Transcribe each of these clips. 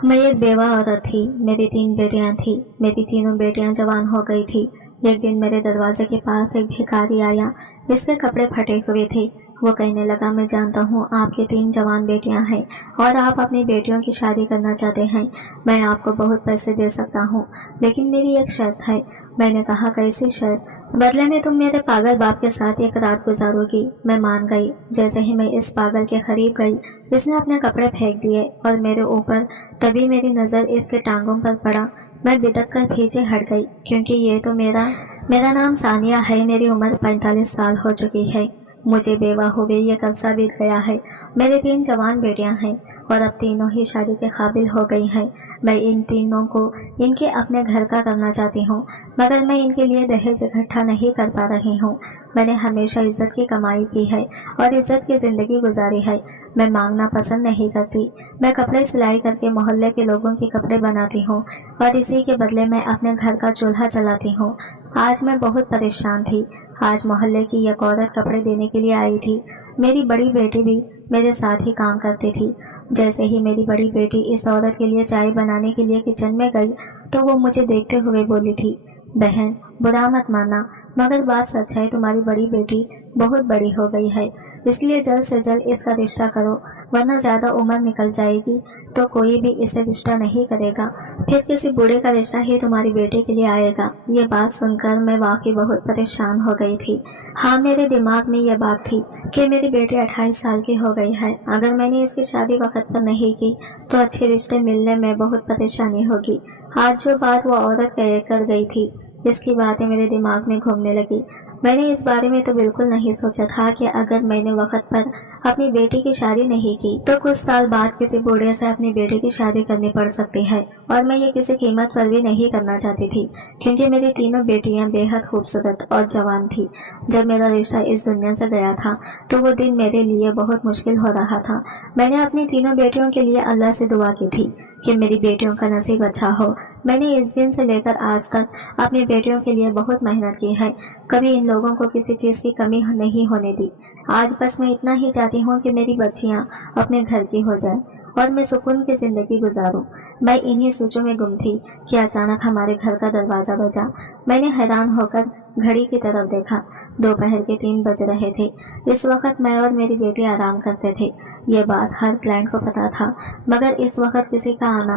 मैं एक बेवा औरत थी। मेरी 3 बेटियां थी। मेरी तीनों बेटियां जवान हो गई थी। एक दिन मेरे दरवाजे के पास एक भिखारी आया। इसके कपड़े फटे हुए थे। वो कहने लगा, मैं जानता हूँ आपकी 3 जवान बेटियां हैं और आप अपनी बेटियों की शादी करना चाहते हैं। मैं आपको बहुत पैसे दे सकता हूँ, लेकिन मेरी एक शर्त है। मैंने कहा, कैसी शर्त? बदले में तुम मेरे पागल बाप के साथ एक रात गुजारोगी। मैं मान गई। जैसे ही मैं इस पागल के करीब गई, इसने अपने कपड़े फेंक दिए और मेरे ऊपर। तभी मेरी नज़र इसके टांगों पर पड़ा। मैं बिदक कर पीछे हट गई, क्योंकि ये तो मेरा नाम सानिया है। मेरी उम्र 45 साल हो चुकी है। मुझे बेवा हुए ये कब्जा बीत गया है। मेरी 3 जवान बेटियां हैं और अब तीनों ही शादी के काबिल हो गई हैं। मैं इन तीनों को इनके अपने घर का करना चाहती हूँ, मगर मैं इनके लिए दहेज इकट्ठा नहीं कर पा रही हूँ। मैंने हमेशा इज्जत की कमाई की है और इज्जत की जिंदगी गुजारी है। मैं मांगना पसंद नहीं करती। मैं कपड़े सिलाई करके मोहल्ले के लोगों के कपड़े बनाती हूँ और इसी के बदले मैं अपने घर का चूल्हा चलाती हूँ। आज मैं बहुत परेशान थी। आज मोहल्ले की एक औरत कपड़े देने के लिए आई थी। मेरी बड़ी बेटी भी मेरे साथ ही काम करती थी। जैसे ही मेरी बड़ी बेटी इस औरत के लिए चाय बनाने के लिए किचन में गई, तो वो मुझे देखते हुए बोली थी, बहन, बुरा मत मानना, मगर बात सच है, तुम्हारी बड़ी बेटी बहुत बड़ी हो गई है, इसलिए जल्द से जल्द इसका रिश्ता करो, वरना ज्यादा उम्र निकल जाएगी तो कोई भी इससे रिश्ता नहीं करेगा। फिर किसी बूढ़े का रिश्ता ही तुम्हारी बेटी के लिए आएगा। ये बात सुनकर मैं वाकई बहुत परेशान हो गई थी। हाँ, मेरे दिमाग में ये बात थी कि मेरी बेटी 28 साल की हो गई है। अगर मैंने इसकी शादी वक्त पर नहीं की तो अच्छे रिश्ते मिलने में बहुत परेशानी होगी। आज जो बात वो औरत कर गई थी, इसकी बातें मेरे दिमाग में घूमने लगी। मैंने इस बारे में तो बिल्कुल नहीं सोचा था कि अगर मैंने वक्त पर अपनी बेटी की शादी नहीं की तो कुछ साल बाद किसी बूढ़े से अपनी बेटी की शादी करनी पड़ सकती है, और मैं ये किसी कीमत पर भी नहीं करना चाहती थी, क्योंकि मेरी तीनों बेटियां बेहद खूबसूरत और जवान थी। जब मेरा रिश्ता इस दुनिया से गया था तो वो दिन मेरे लिए बहुत मुश्किल हो रहा था। मैंने अपनी तीनों बेटियों के लिए अल्लाह से दुआ की थी कि मेरी बेटियों का नसीब अच्छा हो। मैंने इस दिन से लेकर आज तक अपनी बेटियों के लिए बहुत मेहनत की है। कभी इन लोगों को किसी चीज़ की कमी नहीं होने दी। आज बस मैं इतना ही चाहती हूँ कि मेरी बच्चियाँ अपने घर की हो जाएं और मैं सुकून की जिंदगी गुजारूं। मैं इन्हीं सोचों में गुम थी कि अचानक हमारे घर का दरवाजा बजा। मैंने हैरान होकर घड़ी की तरफ देखा। दोपहर के 3 बज रहे थे। इस वक्त मैं और मेरी बेटी आराम करते थे। ये बात हर क्लाइंट को पता था, मगर इस वक्त किसी का आना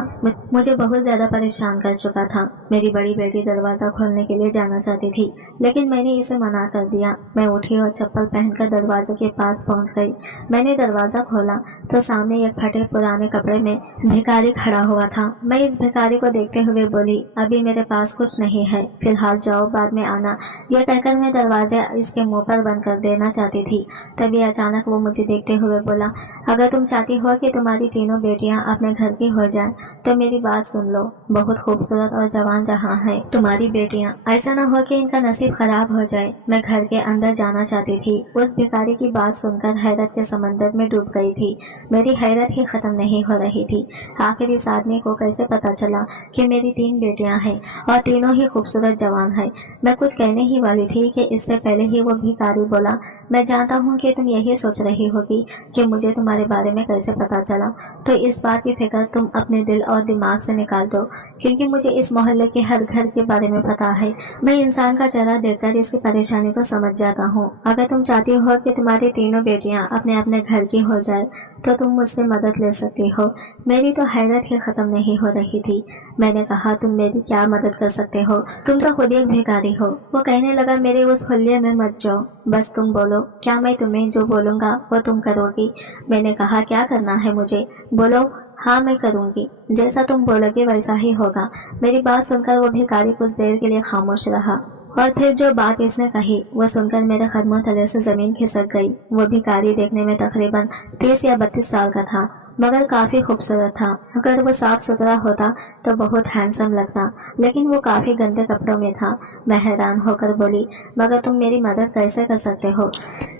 मुझे बहुत ज्यादा परेशान कर चुका था। मेरी बड़ी बेटी दरवाजा खोलने के लिए जाना चाहती थी, लेकिन मैंने इसे मना कर दिया। मैं उठी और चप्पल पहनकर दरवाजे के पास पहुंच गई। मैंने दरवाजा खोला तो सामने एक फटे पुराने कपड़े में भिखारी खड़ा हुआ था। मैं इस भिखारी को देखते हुए बोली, अभी मेरे पास कुछ नहीं है, फिलहाल जाओ, बाद में आना। यह कहकर मैं दरवाजा इसके मुंह पर बंद कर देना चाहती थी। तभी अचानक वो मुझे देखते हुए बोला, अगर तुम चाहती हो कि तुम्हारी तीनों बेटियां अपने घर की हो जाएं, तो मेरी बात सुन लो। बहुत खूबसूरत और जवान जहां है तुम्हारी बेटियां, ऐसा न हो कि इनका नसीब खराब हो जाए। मैं घर के अंदर जाना चाहती थी। उस भिखारी की बात सुनकर हैरत के समंदर में डूब गई थी। मेरी हैरत ही खत्म नहीं हो रही थी। आखिर इस आदमी को कैसे पता चला कि मेरी 3 बेटियां हैं और तीनों ही खूबसूरत जवान है। मैं कुछ कहने ही वाली थी कि इससे पहले ही वो भिखारी बोला, मैं जानता हूँ कि तुम यही सोच रही होगी कि मुझे तुम्हारे बारे में कैसे पता चला, तो इस बात की फिक्र तुम अपने दिल और दिमाग से निकाल दो, क्योंकि मुझे इस मोहल्ले के हर घर के बारे में पता है। मैं इंसान का चेहरा देखकर इसकी परेशानी को समझ जाता हूँ। अगर तुम चाहती हो कि तुम्हारी तीनों बेटियां अपने अपने घर की हो जाए तो तुम मुझसे मदद ले सकती हो। मेरी तो हैरत ही खत्म नहीं हो रही थी। मैंने कहा, तुम मेरी क्या मदद कर सकते हो? तुम तो खुद एक भिखारी हो। वो कहने लगा, मेरे उस खुलिये में मत जाओ, बस तुम बोलो, क्या मैं तुम्हें जो बोलूंगा वो तुम करोगी? मैंने कहा, क्या करना है मुझे? बोलो। हाँ, मैं करूंगी, जैसा तुम बोलोगे वैसा ही होगा। मेरी बात सुनकर वो भिखारी कुछ देर के लिए खामोश रहा, और फिर जो बात इसने कही वो सुनकर मेरे कदमों तले से जमीन खिसक गई। वो भिखारी देखने में तकरीबन 30 या 32 साल का था, मगर काफी खूबसूरत था। अगर वो साफ सुथरा होता तो बहुत हैंडसम लगता, लेकिन वो काफी गंदे कपड़ों में था। मैं हैरान होकर बोली, मगर तुम मेरी मदद कैसे कर सकते हो?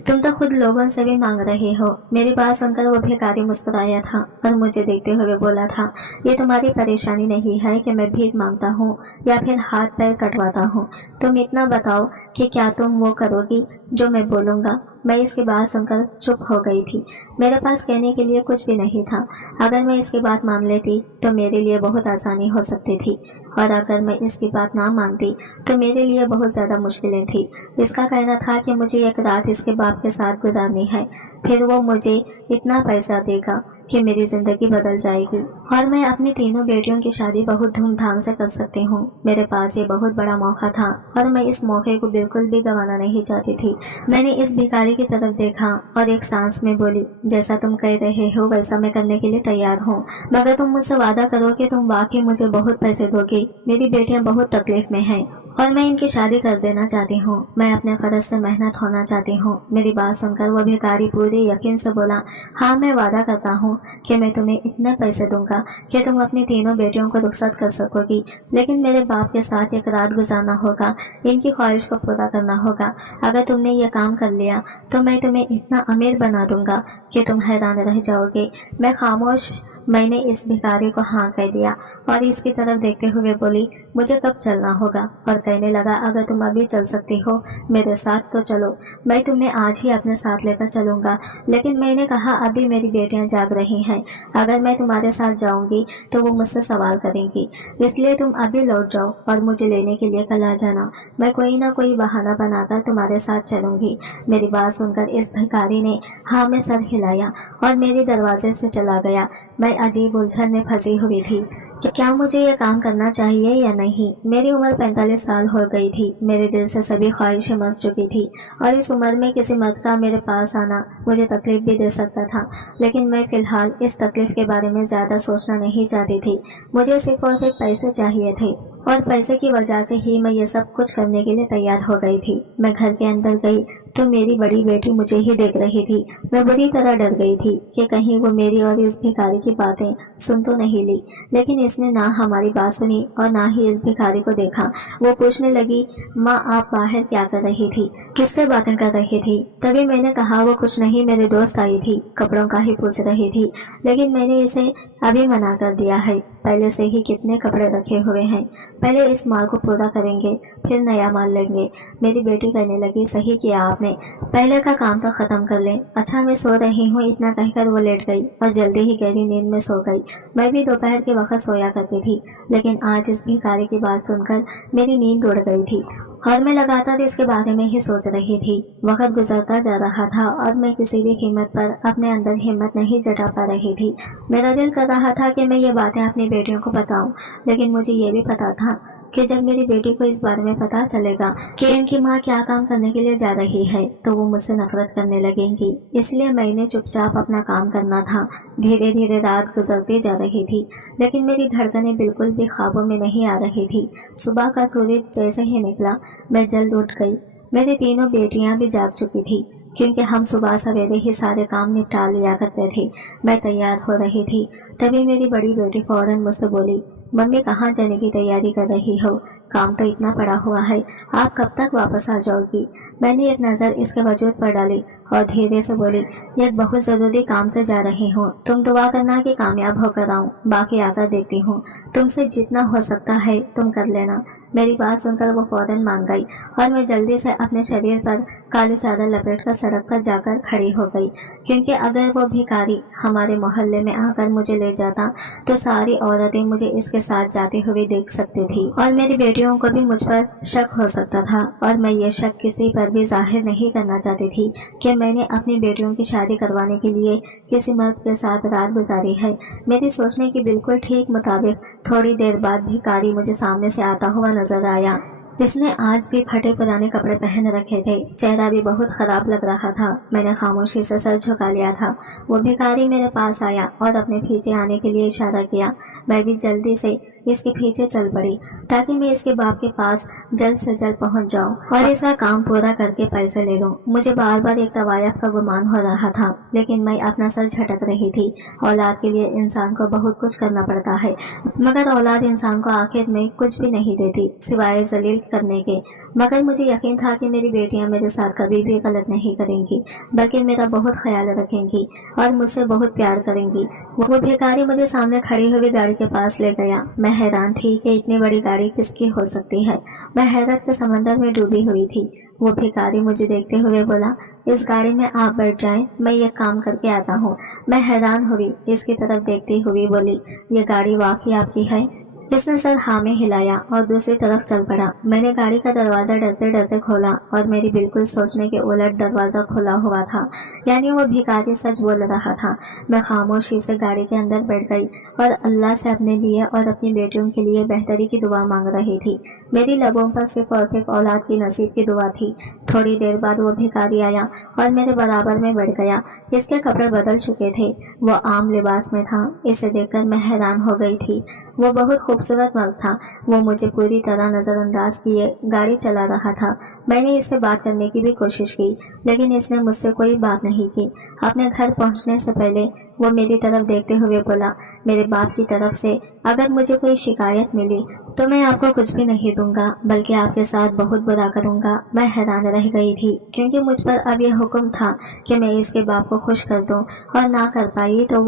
तुम तो खुद लोगों से भी मांग रहे हो। मेरी बात सुनकर वो भिखारी मुस्कुराया था और मुझे देखते हुए बोला था, ये तुम्हारी परेशानी नहीं है कि मैं भीख मांगता हूँ या फिर हाथ पैर कटवाता हूँ। तुम इतना बताओ कि क्या तुम वो करोगी जो मैं बोलूँगा। मैं इसकी बात सुनकर चुप हो गई थी। मेरे पास कहने के लिए कुछ भी नहीं था। अगर मैं इसकी बात मान लेती तो मेरे लिए बहुत आसानी हो सकती थी, और अगर मैं इसकी बात ना मानती तो मेरे लिए बहुत ज़्यादा मुश्किलें थी। इसका कहना था कि मुझे एक रात इसके बाप के साथ गुजारनी है, फिर वो मुझे इतना पैसा देगा कि मेरी ज़िंदगी बदल जाएगी और मैं अपनी तीनों बेटियों की शादी बहुत धूमधाम से कर सकती हूँ। मेरे पास ये बहुत बड़ा मौका था और मैं इस मौके को बिल्कुल भी गंवाना नहीं चाहती थी। मैंने इस भिखारी की तरफ देखा और एक सांस में बोली, जैसा तुम कह रहे हो वैसा मैं करने के लिए तैयार हूँ, मगर तुम मुझसे वादा करो कि तुम वाकई मुझे बहुत पैसे दोगे। मेरी बेटियाँ बहुत तकलीफ में हैं और मैं इनकी शादी कर देना चाहती हूँ। मैं अपने फर्ज से मेहनत होना चाहती हूँ। मेरी बात सुनकर वो भिखारी पूरे यकीन से बोला, हाँ मैं वादा करता हूँ कि मैं तुम्हें इतने पैसे दूंगा कि तुम अपनी तीनों बेटियों को रुखसत कर सकोगी, लेकिन मेरे बाप के साथ एक रात गुजारना होगा, इनकी ख्वाहिश को पूरा करना होगा। अगर तुमने ये काम कर लिया तो मैं तुम्हें इतना अमीर बना दूंगा कि तुम हैरान रह जाओगे। मैं खामोश मैंने इस भिखारी को हाँ कह दिया और इसकी तरफ देखते हुए बोली, मुझे कब चलना होगा? और कहने लगा, अगर तुम अभी चल सकती हो मेरे साथ तो चलो, मैं तुम्हें आज ही अपने साथ लेकर चलूंगा। लेकिन मैंने कहा, अभी मेरी बेटियां जाग रही हैं, अगर मैं तुम्हारे साथ जाऊंगी तो वो मुझसे सवाल करेंगी, इसलिए तुम अभी लौट जाओ और मुझे लेने के लिए कल आ जाना। मैं कोई ना कोई बहाना बनाकर तुम्हारे साथ चलूंगी। मेरी बात सुनकर इस भिखारी ने हाँ में सर हिलाया और मेरे दरवाजे से चला गया। मैं अजीब उलझन में फंसी हुई थी कि क्या मुझे यह काम करना चाहिए या नहीं। मेरी उम्र 45 साल हो गई थी। मेरे दिल से सभी ख्वाहिशें मर चुकी थी और इस उम्र में किसी मर्द का मेरे पास आना मुझे तकलीफ भी दे सकता था, लेकिन मैं फिलहाल इस तकलीफ के बारे में ज़्यादा सोचना नहीं चाहती थी। मुझे सिर्फ और सिर्फ पैसे चाहिए थे और पैसे की वजह से ही मैं ये सब कुछ करने के लिए तैयार हो गई थी। मैं घर के अंदर गई तो मेरी बड़ी बेटी मुझे ही देख रही थी। मैं बुरी तरह डर गई थी कि कहीं वो मेरी और इस भिखारी की बातें सुन तो नहीं ली, लेकिन इसने ना हमारी बात सुनी और ना ही इस भिखारी को देखा। वो पूछने लगी, माँ आप बाहर क्या कर रही थी, किससे बातें कर रही थी? तभी मैंने कहा, वो कुछ नहीं, मेरी दोस्त आई थी, कपड़ों का ही पूछ रही थी, लेकिन मैंने इसे अभी मना कर दिया है। पहले से ही कितने कपड़े रखे हुए हैं, पहले इस माल को पूरा करेंगे फिर नया माल लेंगे। मेरी बेटी कहने लगी, सही किया आपने, पहले का काम तो खत्म कर लें। अच्छा मैं सो रही हूँ, इतना कहकर वो लेट गई और जल्दी ही गहरी नींद में सो गई। मैं भी दोपहर के वक्त सोया करती थी, लेकिन आज इस भिखारी की बात सुनकर मेरी नींद उड़ गई थी और मैं लगातार इसके बारे में ही सोच रही थी। वक्त गुजरता जा रहा था और मैं किसी भी कीमत पर अपने अंदर हिम्मत नहीं जटा पा रही थी। मेरा दिल कर रहा था कि मैं ये बातें अपनी बेटियों को बताऊं, लेकिन मुझे ये भी पता था कि जब मेरी बेटी को इस बारे में पता चलेगा कि इनकी माँ क्या काम करने के लिए जा रही है तो वो मुझसे नफरत करने लगेंगी। इसलिए मैंने चुपचाप अपना काम करना था। धीरे धीरे रात गुजरती जा रही थी, लेकिन मेरी धड़कनें बिल्कुल भी ख्वाबों में नहीं आ रही थी। सुबह का सूरज जैसे ही निकला मैं जल्द उठ गई। मेरी तीनों बेटियां भी जाग चुकी थी, क्योंकि हम सुबह सवेरे ही सारे काम निपटा लिया करते थे। मैं तैयार हो रही थी, तभी मेरी बड़ी बेटी फौरन मुझसे बोली, मम्मी कहाँ जाने की तैयारी कर रही हो? काम तो इतना पड़ा हुआ है, आप कब तक वापस आ जाओगी? मैंने एक नज़र इसके वजूद पर डाली और धीरे से बोली, एक बहुत ज़रूरी काम से जा रही हूँ, तुम दुआ करना कि कामयाब होकर आऊँ, बाकी आकर देखती हूँ, तुमसे जितना हो सकता है तुम कर लेना। मेरी बात सुनकर वो फौरन मान गई और मैं जल्दी से अपने शरीर पर काली चादर लपेटकर सड़क पर जाकर खड़ी हो गई, क्योंकि अगर वो भिखारी हमारे मोहल्ले में आकर मुझे ले जाता तो सारी औरतें मुझे इसके साथ जाते हुए देख सकती थी और मेरी बेटियों को भी मुझ पर शक हो सकता था। और मैं ये शक किसी पर भी जाहिर नहीं करना चाहती थी कि मैंने अपनी बेटियों की शादी करवाने के लिए किसी मर्द के साथ रात गुजारी है। मेरी सोचने के बिल्कुल ठीक मुताबिक थोड़ी देर बाद भिखारी मुझे सामने से आता हुआ नजर आया। इसने आज भी फटे पुराने कपड़े पहन रखे थे, चेहरा भी बहुत खराब लग रहा था। मैंने खामोशी से सर झुका लिया था। वो भिखारी मेरे पास आया और अपने पीछे आने के लिए इशारा किया। मैं भी जल्दी से इसके पीछे चल पड़ी ताकि मैं इसके बाप के पास जल्द से जल्द पहुंच जाऊं और इसका काम पूरा करके पैसे ले लूं। मुझे बार बार एक तवायफ का गुमान हो रहा था, लेकिन मैं अपना सर झटक रही थी। औलाद के लिए इंसान को बहुत कुछ करना पड़ता है, मगर औलाद इंसान को आखिर में कुछ भी नहीं देती सिवाय जलील करने के। मगर मुझे यकीन था कि मेरी बेटियां मेरे साथ कभी भी गलत नहीं करेंगी, बल्कि मेरा बहुत ख्याल रखेंगी और मुझसे बहुत प्यार करेंगी। वो भिखारी मुझे सामने खड़ी हुई गाड़ी के पास ले गया। मैं हैरान थी कि इतनी बड़ी गाड़ी किसकी हो सकती है। मैं हैरत के समंदर में डूबी हुई थी। वो भिखारी मुझे देखते हुए बोला, इस गाड़ी में आप बैठ जाएं, मैं ये काम करके आता हूँ। मैं हैरान हुई, इसकी तरफ देखती हुई बोली, ये गाड़ी वाकई आपकी है? इसने सर हाँ में हिलाया और दूसरी तरफ चल पड़ा। मैंने गाड़ी का दरवाजा डरते डरते खोला और मेरी बिल्कुल सोचने के उलट दरवाजा खुला हुआ था, यानी वो भिखारी सच बोल रहा था। मैं खामोशी से गाड़ी के अंदर बैठ गई और अल्लाह से अपने लिए और अपनी बेटियों के लिए बेहतरी की दुआ मांग रही थी। मेरी लबों पर सिर्फ और सिर्फ औलाद की नसीब की दुआ थी। थोड़ी देर बाद वो भिखारी आया और मेरे बराबर में बैठ गया। इसके कपड़े बदल चुके थे, वो आम लिबास में था। इसे देखकर मैं हैरान हो गई थी। वो बहुत खूबसूरत मर्द था। वो मुझे पूरी तरह नजरअंदाज किए गाड़ी चला रहा था। मैंने इससे बात करने की भी कोशिश की, लेकिन इसने मुझसे कोई बात नहीं की। अपने घर पहुंचने से पहले वो मेरी तरफ देखते हुए बोला, मेरे बाप की तरफ से अगर मुझे कोई शिकायत मिली तो मैं आपको कुछ भी नहीं दूंगा, बल्कि आपके साथ बहुत बुरा करूंगा। मैं हैरान रह गई थी, क्योंकि मुझ पर अब यह हुक्म था कि मैं इसके बाप को खुश कर दूं, और ना कर पाई तो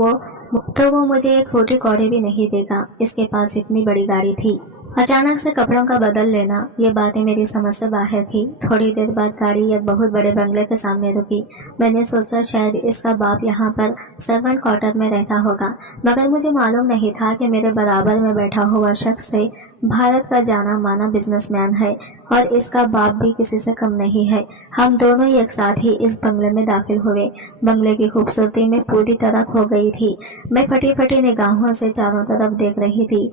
वो मुझे एक फूटी कौड़ी भी नहीं देगा। इसके पास इतनी बड़ी गाड़ी थी। अचानक से कपड़ों का बदल लेना, ये बातें मेरी समझ से बाहर थी। थोड़ी देर बाद गाड़ी एक बहुत बड़े बंगले के सामने रुकी। मैंने सोचा शायद इसका बाप यहाँ पर सर्वेंट क्वार्टर में रहता होगा, मगर मुझे मालूम नहीं था कि मेरे बराबर में बैठा हुआ शख्स से भारत का जाना माना बिजनेसमैन है, और इसका बाप भी किसी से कम नहीं है। हम दोनों एक साथ ही इस बंगले में दाखिल हुए। बंगले की खूबसूरती में पूरी तरह खो गई थी। मैं फटी फटी निगाहों से चारों तरफ देख रही थी।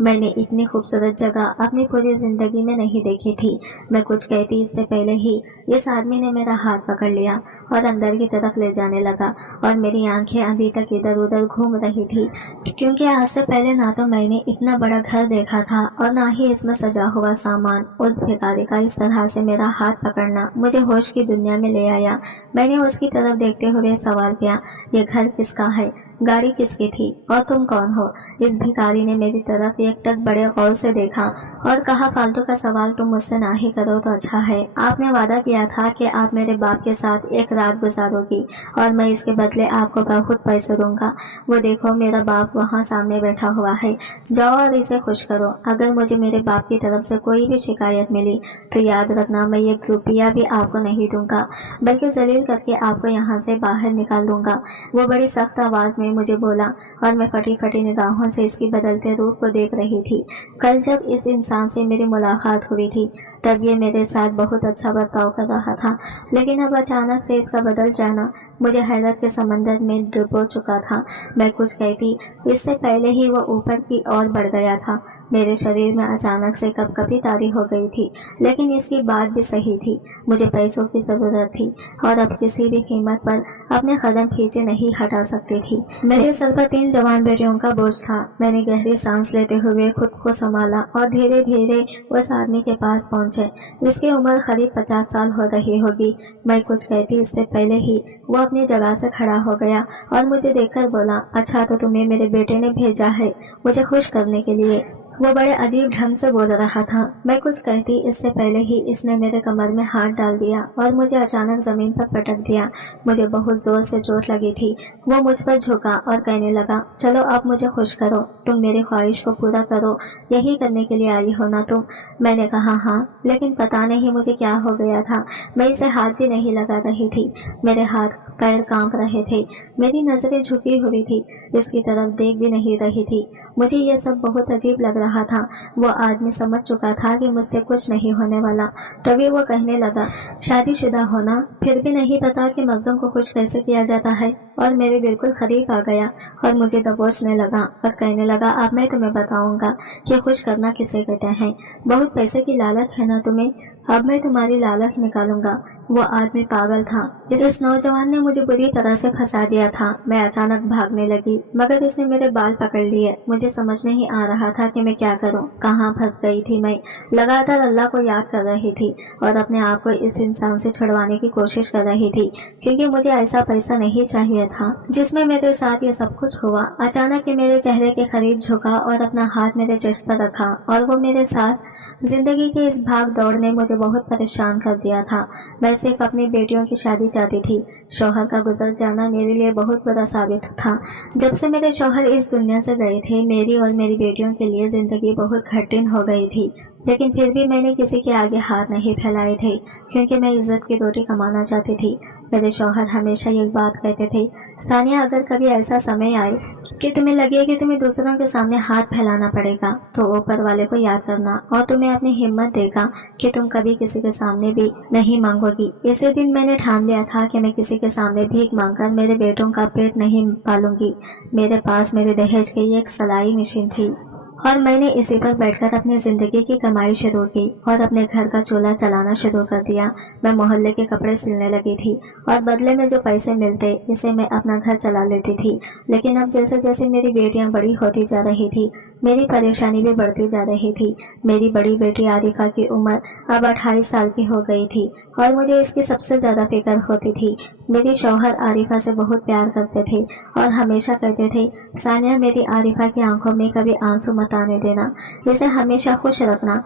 मैंने इतनी खूबसूरत जगह अपनी पूरी जिंदगी में नहीं देखी थी। मैं कुछ कहती इससे पहले ही इस आदमी ने मेरा हाथ पकड़ लिया और अंदर की तरफ ले जाने लगा, और मेरी आंखें अभी तक इधर उधर घूम रही थी, क्योंकि आज से पहले ना तो मैंने इतना बड़ा घर देखा था और ना ही इसमें सजा हुआ सामान। उस भिखारी का इस तरह से मेरा हाथ पकड़ना मुझे होश की दुनिया में ले आया। मैंने उसकी तरफ देखते हुए सवाल किया, ये घर किसका है, गाड़ी किसकी थी, और तुम कौन हो? इस भिखारी ने मेरी तरफ एक टक बड़े गौर से देखा और कहा, फालतू का सवाल तुम मुझसे ना ही करो तो अच्छा है। आपने वादा किया था कि आप मेरे बाप के साथ एक रात गुजारोगी, और मैं इसके बदले आपको बहुत पैसे दूंगा। वो देखो, मेरा बाप वहाँ सामने बैठा हुआ है। जाओ और इसे खुश करो। अगर मुझे मेरे बाप की तरफ से कोई भी शिकायत मिली तो याद रखना, मैं एक रुपया भी आपको नहीं दूंगा, बल्कि जलील करके आपको यहाँ से बाहर निकाल दूंगा। वो बड़ी सख्त आवाज में मुझे बोला, और मैं फटी फटी निगाहों से इसकी बदलते रूप को देख रही थी। कल जब इस इंसान से मेरी मुलाकात हुई थी तब ये मेरे साथ बहुत अच्छा बर्ताव कर रहा था, लेकिन अब अचानक से इसका बदल जाना मुझे हैरत के समंदर में डुबो चुका था। मैं कुछ कहती इससे पहले ही वो ऊपर की ओर बढ़ गया था। मेरे शरीर में अचानक से कपकपी तारी हो गई थी, लेकिन इसकी बात भी सही थी। मुझे पैसों की जरूरत थी और अब किसी भी कीमत पर अपने कदम पीछे नहीं हटा सकती थी। मेरे सर पर 3 जवान बेटियों का बोझ था। मैंने गहरी सांस लेते हुए खुद को संभाला और धीरे धीरे उस आदमी के पास पहुंचे। इसकी उम्र करीब 50 साल हो रही होगी। मैं कुछ कहती इससे पहले ही वो अपनी जगह से खड़ा हो गया और मुझे देखकर बोला, अच्छा तो तुम्हें मेरे बेटे ने भेजा है मुझे खुश करने के लिए। वो बड़े अजीब ढंग से बोल रहा था। मैं कुछ कहती इससे पहले ही इसने मेरे कमर में हाथ डाल दिया और मुझे अचानक जमीन पर पटक दिया। मुझे बहुत जोर से चोट लगी थी। वो मुझ पर झुका और कहने लगा, चलो अब मुझे खुश करो, तुम मेरी ख्वाहिश को पूरा करो, यही करने के लिए आई हो ना तुम? मैंने कहा हाँ, लेकिन पता नहीं मुझे क्या हो गया था। मैं इसे हाथ भी नहीं लगा रही थी। मेरे हाथ पैर कांप रहे थे। मेरी नजरें झुकी हुई थी, इसकी तरफ देख भी नहीं रही थी। मुझे यह सब बहुत अजीब लग रहा था। वो आदमी समझ चुका था कि मुझसे कुछ नहीं होने वाला। तभी वो कहने लगा, शादीशुदा होना फिर भी नहीं पता कि मर्दों को खुश कैसे किया जाता है, और मेरे बिल्कुल करीब आ गया और मुझे दबोचने लगा और कहने लगा, अब मैं तुम्हें बताऊंगा कि खुश करना किसे कहते हैं। बहुत पैसे की लालच है ना तुम्हें, अब मैं तुम्हारी लालच निकालूंगा। वो आदमी पागल था। इस नौजवान ने मुझे बुरी तरह से फंसा दिया था। मैं अचानक भागने लगी, मगर इसने मेरे बाल पकड़ लिए। मुझे समझ नहीं आ रहा था कि मैं क्या करूं। कहाँ फंस गई थी मैं। लगातार अल्लाह को याद कर रही थी और अपने आप को इस इंसान से छुड़वाने की कोशिश कर रही थी, क्योंकि मुझे ऐसा पैसा नहीं चाहिए था जिसमें मेरे साथ ये सब कुछ हुआ। अचानक ये मेरे चेहरे के करीब झुका और अपना हाथ मेरे चेस्ट पर रखा और वो मेरे साथ जिंदगी की इस भाग दौड़ ने मुझे बहुत परेशान कर दिया था। मैं सिर्फ अपनी बेटियों की शादी चाहती थी। शौहर का गुजर जाना मेरे लिए बहुत बुरा साबित था। जब से मेरे शौहर इस दुनिया से गए थे, मेरी और मेरी बेटियों के लिए जिंदगी बहुत कठिन हो गई थी। लेकिन फिर भी मैंने किसी के आगे हाथ नहीं फैलाए थे, क्योंकि मैं इज्जत की रोटी कमाना चाहती थी। मेरे शौहर हमेशा एक बात कहते थे, सानिया, अगर कभी ऐसा समय आए कि तुम्हें लगे कि तुम्हें दूसरों के सामने हाथ फैलाना पड़ेगा, तो ऊपर वाले को याद करना और तुम्हें अपनी हिम्मत देगा कि तुम कभी किसी के सामने भी नहीं मांगोगी। इसी दिन मैंने ठान लिया था कि मैं किसी के सामने भीख मांगकर मेरे बेटों का पेट नहीं पालूंगी। मेरे पास मेरे दहेज की एक सिलाई मशीन थी और मैंने इसी पर बैठकर अपनी जिंदगी की कमाई शुरू की और अपने घर का चूल्हा चलाना शुरू कर दिया। मैं मोहल्ले के कपड़े सिलने लगी थी और बदले में जो पैसे मिलते इसे मैं अपना घर चला लेती थी। लेकिन अब जैसे जैसे मेरी बेटियां बड़ी होती जा रही थी, मेरी परेशानी भी बढ़ती जा रही थी। मेरी बड़ी बेटी आरिफा की उम्र अब 28 साल की हो गई थी और मुझे इसकी सबसे ज्यादा फिक्र होती थी। मेरे शौहर आरिफा से बहुत प्यार करते थे और हमेशा कहते थे, सानिया, मेरी आरिफा की आंखों में कभी आंसू मत आने देना, इसे हमेशा खुश रखना।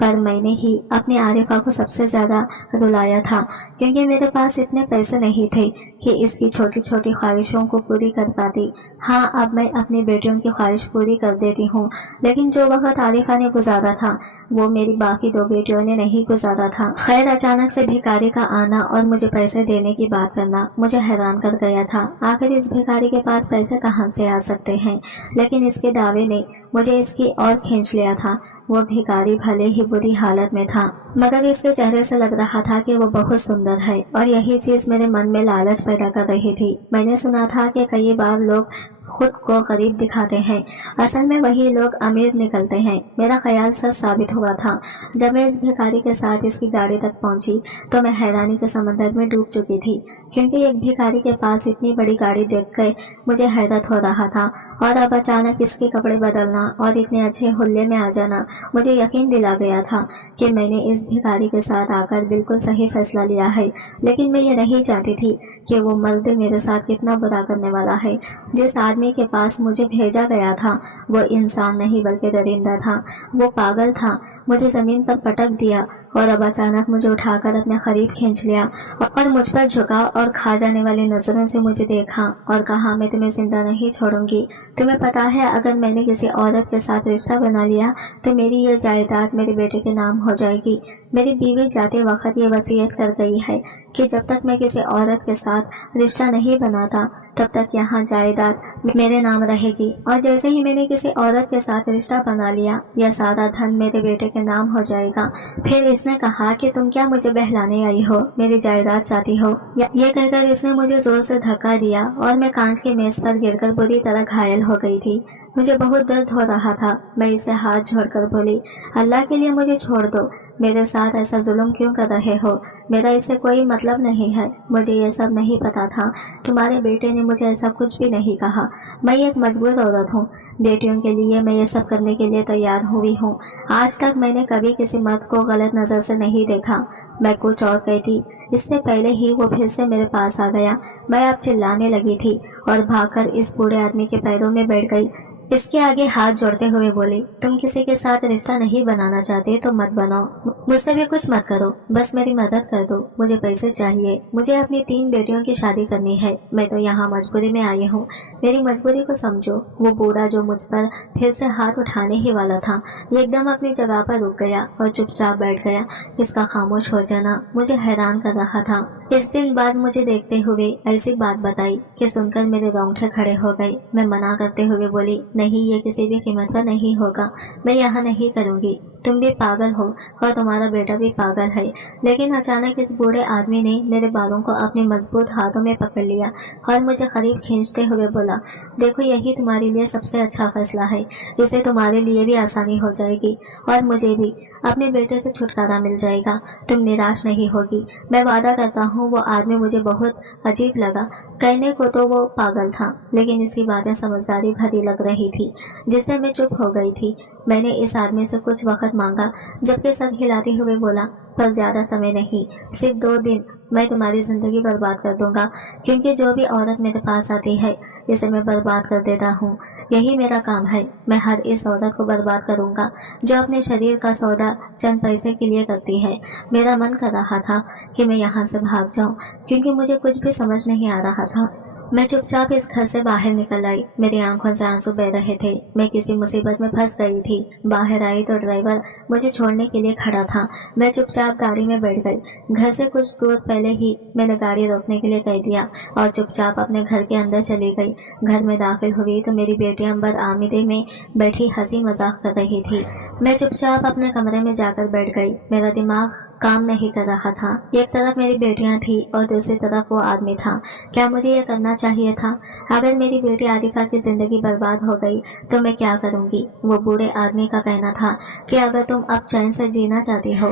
पर मैंने ही अपनी आरिफा को सबसे ज्यादा रुलाया था, क्योंकि मेरे पास इतने पैसे नहीं थे कि इसकी छोटी छोटी ख्वाहिशों को पूरी कर पाती। हाँ, अब मैं अपनी बेटियों की ख्वाहिश पूरी कर देती हूँ, लेकिन जो वक्त आरिफा ने गुजारा था वो मेरी बाकी दो बेटियों ने नहीं गुजारा था। खैर, अचानक से भिखारी का आना और मुझे पैसे देने की बात करना मुझे हैरान कर गया था। आखिर इस भिखारी के पास पैसे कहाँ से आ सकते हैं, लेकिन इसके दावे ने मुझे इसकी ओर खींच लिया था। वो भिखारी भले ही बुरी हालत में था, मगर इसके चेहरे से लग रहा था कि वो बहुत सुंदर है और यही चीज मेरे मन में लालच पैदा कर रही थी। मैंने सुना था कि कई बार लोग खुद को गरीब दिखाते हैं, असल में वही लोग अमीर निकलते हैं। मेरा ख्याल सच साबित हुआ था। जब मैं इस भिखारी के साथ इसकी गाड़ी तक पहुंची तो मैं हैरानी के समंदर में डूब चुकी थी, क्योंकि एक भिखारी के पास इतनी बड़ी गाड़ी देखकर मुझे हैरत हो रहा था और अब अचानक इसके कपड़े बदलना और इतने अच्छे हुल्ले में आ जाना मुझे यकीन दिला गया था कि मैंने इस भिखारी के साथ आकर बिल्कुल सही फैसला लिया है। लेकिन मैं ये नहीं चाहती थी कि वो मर्द मेरे साथ कितना बुरा करने वाला है। जिस आदमी के पास मुझे भेजा गया था वो इंसान नहीं बल्कि दरिंदा था। वो पागल था, मुझे जमीन पर पटक दिया और अब अचानक मुझे उठाकर अपने करीब खींच लिया और मुझ पर झुका और खा जाने वाली नजरों से मुझे देखा और कहा, मैं तुम्हें जिंदा नहीं छोड़ूंगी। तुम्हें पता है, अगर मैंने किसी औरत के साथ रिश्ता बना लिया तो मेरी ये जायदाद मेरे बेटे के नाम हो जाएगी। मेरी बीवी जाते वक्त ये वसीयत कर गई है कि जब तक मैं किसी औरत के साथ रिश्ता नहीं बनाता तब तक यहाँ जायदाद मेरे नाम रहेगी। और जैसे ही मैंने किसी औरत के साथ रिश्ता बना लिया, यह सारा धन मेरे बेटे के नाम हो जाएगा। फिर इसने कहा कि तुम क्या मुझे बहलाने आई हो, मेरी जायदाद चाहती हो। ये कहकर इसने मुझे जोर से धक्का दिया और मैं कांच के मेज पर गिरकर बुरी तरह घायल हो गई थी। मुझे बहुत दर्द हो रहा था। मैं इसे हाथ जोड़कर बोली, अल्लाह के लिए मुझे छोड़ दो, मेरे साथ ऐसा जुल्म क्यों कर रहे हो? मेरा इससे कोई मतलब नहीं है। मुझे ये सब नहीं पता था। तुम्हारे बेटे ने मुझे ऐसा कुछ भी नहीं कहा। मैं एक मजबूर औरत हूँ। बेटियों के लिए मैं ये सब करने के लिए तैयार हुई हूँ। आज तक मैंने कभी किसी मर्द को गलत नजर से नहीं देखा। मैं कुछ और कहती, इससे पहले ही वो फिर से मेरे पास आ गया। मैं अब चिल्लाने लगी थी और भागकर इस बूढ़े आदमी के पैरों में बैठ गई। इसके आगे हाथ जोड़ते हुए बोली, तुम किसी के साथ रिश्ता नहीं बनाना चाहते तो मत बनाओ, मुझसे भी कुछ मत करो, बस मेरी मदद कर दो। मुझे पैसे चाहिए, मुझे अपनी 3 बेटियों की शादी करनी है। मैं तो यहाँ मजबूरी में आई हूँ, मेरी मजबूरी को समझो। वो बूढ़ा जो मुझ पर फिर से हाथ उठाने ही वाला था, एकदम अपनी जगह पर रुक गया और चुपचाप बैठ गया। इसका खामोश हो जाना मुझे हैरान कर रहा था। इस दिन बाद मुझे देखते हुए ऐसी बात बताई कि सुनकर मेरे रोंगटे खड़े हो गए। मैं मना करते हुए बोली, नहीं, ये किसी भी कीमत पर नहीं होगा, मैं यहाँ नहीं करूँगी। तुम भी पागल हो और तुम्हारा बेटा भी पागल है। लेकिन अचानक इस बूढ़े आदमी ने मेरे बालों को अपने मजबूत हाथों में पकड़ लिया और मुझे करीब खींचते हुए बोला, देखो, यही तुम्हारे लिए सबसे अच्छा फैसला है। इससे तुम्हारे लिए भी आसानी हो जाएगी और मुझे भी अपने बेटे से छुटकारा मिल जाएगा। तुम निराश नहीं होगी, मैं वादा करता हूँ। वो आदमी मुझे बहुत अजीब लगा। कहने को तो वो पागल था, लेकिन इसकी बातें समझदारी भरी लग रही थी, जिससे मैं चुप हो गई थी। मैंने इस आदमी से कुछ वक्त मांगा, जबकि सर हिलाते हुए बोला, पर ज्यादा समय नहीं, सिर्फ 2 दिन, मैं तुम्हारी जिंदगी बर्बाद कर दूंगा, क्योंकि जो भी औरत मेरे पास आती है इसे मैं बर्बाद कर देता हूँ। यही मेरा काम है। मैं हर इस औरत को बर्बाद करूंगा जो अपने शरीर का सौदा चंद पैसे के लिए करती है। मेरा मन कर रहा था कि मैं यहाँ से भाग जाऊं, क्योंकि मुझे कुछ भी समझ नहीं आ रहा था। मैं चुपचाप इस घर से बाहर निकल आई। मेरी आंखों से आंसू बह रहे थे। मैं किसी मुसीबत में फंस गई थी। बाहर आई तो ड्राइवर मुझे छोड़ने के लिए खड़ा था। मैं चुपचाप गाड़ी में बैठ गई। घर से कुछ दूर पहले ही मैंने गाड़ी रोकने के लिए कह दिया और चुपचाप अपने घर के अंदर चली गई। घर में दाखिल हुई तो मेरी बेटी अंबर आमिदे में बैठी हंसी मजाक कर रही थी। मैं चुपचाप अपने कमरे में जाकर बैठ गई। मेरा दिमाग काम नहीं कर रहा था। एक तरफ मेरी बेटियां थी और दूसरी तरफ वो आदमी था। क्या मुझे यह करना चाहिए था? अगर मेरी बेटी आरिफा की जिंदगी बर्बाद हो गई तो मैं क्या करूंगी? वो बूढ़े आदमी का कहना था कि अगर तुम अब चैन से जीना चाहती हो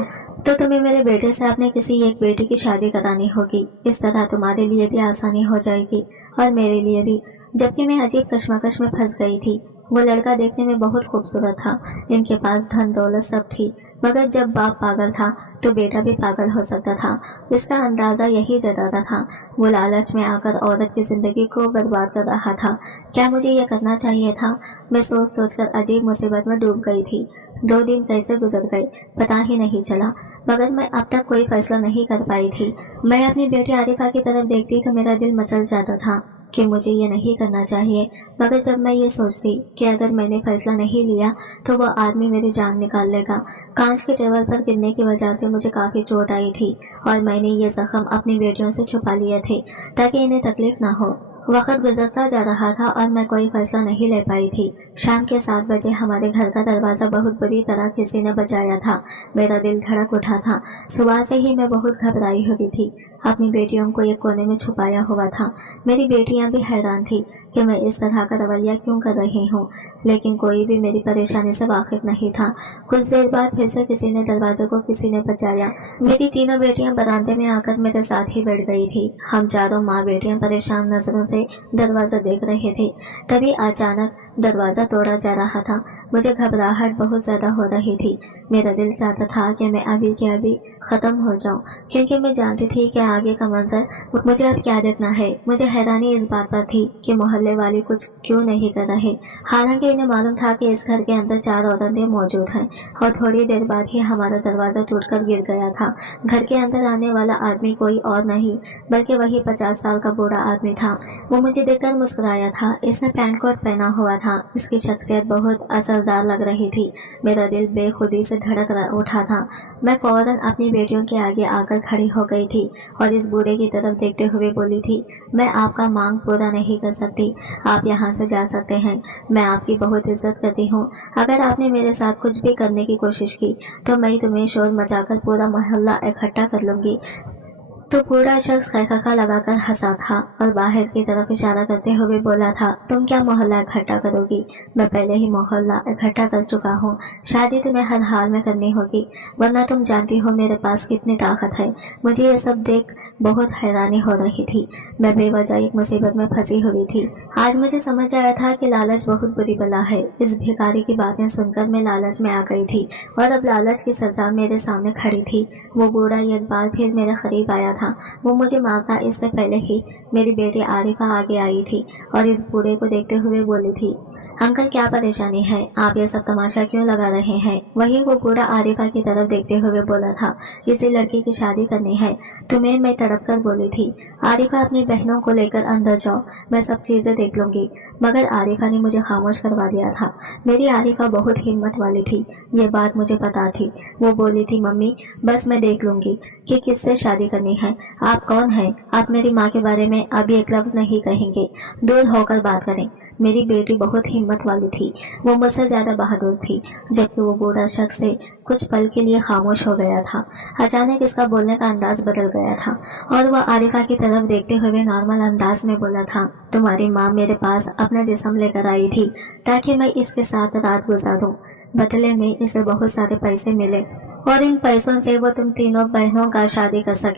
तो तुम्हें मेरे बेटे से अपने किसी एक बेटी की शादी करानी होगी। इस तरह तुम्हारे लिए भी आसानी हो जाएगी और मेरे लिए भी। जबकि मैं अजीब कश्मकश में फंस गई थी। वो लड़का देखने में बहुत खूबसूरत था। इनके पास धन दौलत सब थी, मगर जब बाप पागल था तो बेटा भी पागल हो सकता था। इसका अंदाजा यही जताता था। वो लालच में आकर औरत की जिंदगी को बर्बाद कर रहा था। क्या मुझे यह करना चाहिए था? मैं सोच सोचकर अजीब मुसीबत में डूब गई थी। 2 दिन कैसे गुजर गए पता ही नहीं चला, मगर मैं अब तक कोई फैसला नहीं कर पाई थी। मैं अपनी बेटी आरिफा की तरफ देखती तो मेरा दिल मचल जाता था कि मुझे ये नहीं करना चाहिए, मगर जब मैं ये सोचती कि अगर मैंने फैसला नहीं लिया तो वह आदमी मेरी जान निकाल लेगा। कांच के टेबल पर गिरने की वजह से मुझे काफी चोट आई थी और मैंने ये जख्म अपनी बेटियों से छुपा लिए थे ताकि इन्हें तकलीफ ना हो। वक्त गुजरता जा रहा था और मैं कोई फैसला नहीं ले पाई थी। शाम के 7 बजे हमारे घर का दरवाजा बहुत बुरी तरह किसी ने बजाया था। मेरा दिल धड़क उठा था। सुबह से ही मैं बहुत घबराई हुई थी। अपनी बेटियों को एक कोने में छुपाया हुआ था। मेरी बेटियां भी हैरान थी कि मैं इस तरह का रवैया क्यों कर रही हूँ, लेकिन कोई भी मेरी परेशानी से वाकिफ नहीं था। कुछ देर बाद फिर से किसी ने दरवाजे को किसी ने बजाया। मेरी तीनों बेटियां बरामदे में आकर मेरे साथ ही बैठ गई थी। हम चारों माँ बेटियां परेशान नजरों से दरवाजा देख रहे थे। तभी अचानक दरवाजा तोड़ा जा रहा था। मुझे घबराहट बहुत ज्यादा हो रही थी। मेरा दिल चाहता था कि मैं अभी के अभी खत्म हो जाऊं, क्योंकि मैं जानती थी कि आगे का मंजर मुझे अब क्या देखना है। मुझे हैरानी इस बात पर थी कि मोहल्ले वाले कुछ क्यों नहीं कर रहे। हालांकि इन्हें मालूम था कि इस घर के अंदर 4 औरतें मौजूद हैं और थोड़ी देर बाद ही हमारा दरवाजा टूटकर गिर गया था। घर के अंदर आने वाला आदमी कोई और नहीं बल्कि वही 50 साल का बूढ़ा आदमी था। वो मुझे देखकर मुस्कुराया था। इसने पैंट कोट पहना हुआ था। इसकी शख्सियत बहुत असरदार लग रही थी। मेरा दिल बेखुदी से धड़क उठा था। मैं फौरन अपनी बेटियों के आगे आकर खड़ी हो गई थी और इस बूढ़े की तरफ देखते हुए बोली थी, मैं आपका मांग पूरा नहीं कर सकती, आप यहाँ से जा सकते हैं। मैं आपकी बहुत इज्जत करती हूँ। अगर आपने मेरे साथ कुछ भी करने की कोशिश की तो मैं तुम्हें शोर मचाकर पूरा मोहल्ला इकट्ठा कर लूंगी। तो बूढ़ा शख्स खैखा लगाकर हंसा था और बाहर की तरफ इशारा करते हुए बोला था, तुम क्या मोहल्ला इकट्ठा करोगी? मैं पहले ही मोहल्ला इकट्ठा कर चुका हूँ। शादी तुम्हें हर हाल में करनी होगी, वरना तुम जानती हो मेरे पास कितनी ताकत है। मुझे ये सब देख बहुत हैरानी हो रही थी। मैं बेवजह एक मुसीबत में फंसी हुई थी। आज मुझे समझ आया था कि लालच बहुत बुरी बला है। इस भिखारी की बातें सुनकर मैं लालच में आ गई थी और अब लालच की सजा मेरे सामने खड़ी थी। वो बूढ़ा एक बार फिर मेरे करीब आया था। वो मुझे मारता इससे पहले ही मेरी बेटी आरिफा आगे आई थी और इस बूढ़े को देखते हुए बोली थी, अंकल क्या परेशानी है? आप ये सब तमाशा क्यों लगा रहे हैं? वही वो बूढ़ा आरिफा की तरफ देखते हुए बोला था, किसी लड़की की शादी करनी है तुम्हें? मैं तड़प कर बोली थी, आरिफा अपनी बहनों को लेकर अंदर जाओ, मैं सब चीजें देख लूंगी। मगर आरिफा ने मुझे खामोश करवा दिया था। मेरी आरिफा बहुत हिम्मत वाली थी, ये बात मुझे पता थी। वो बोली थी, मम्मी बस मैं देख लूंगी कि किससे शादी करनी है। आप कौन हैं? आप मेरी माँ के बारे में अभी एक लफ्ज नहीं कहेंगे, दूर होकर बात करें। मेरी बेटी बहुत हिम्मत वाली थी, वो मुझसे ज्यादा बहादुर थी। जबकि वो बूढ़ा शख्स से कुछ पल के लिए खामोश हो गया था। अचानक इसका बोलने का अंदाज बदल गया था और वह आरिफा की तरफ देखते हुए नॉर्मल अंदाज में बोला था, तुम्हारी माँ मेरे पास अपना जिस्म लेकर आई थी ताकि मैं इसके साथ रात गुजारूं। बदले में इसे बहुत सारे पैसे मिले और इन पैसों से वो तुम तीनों बहनों का शादी कर सके।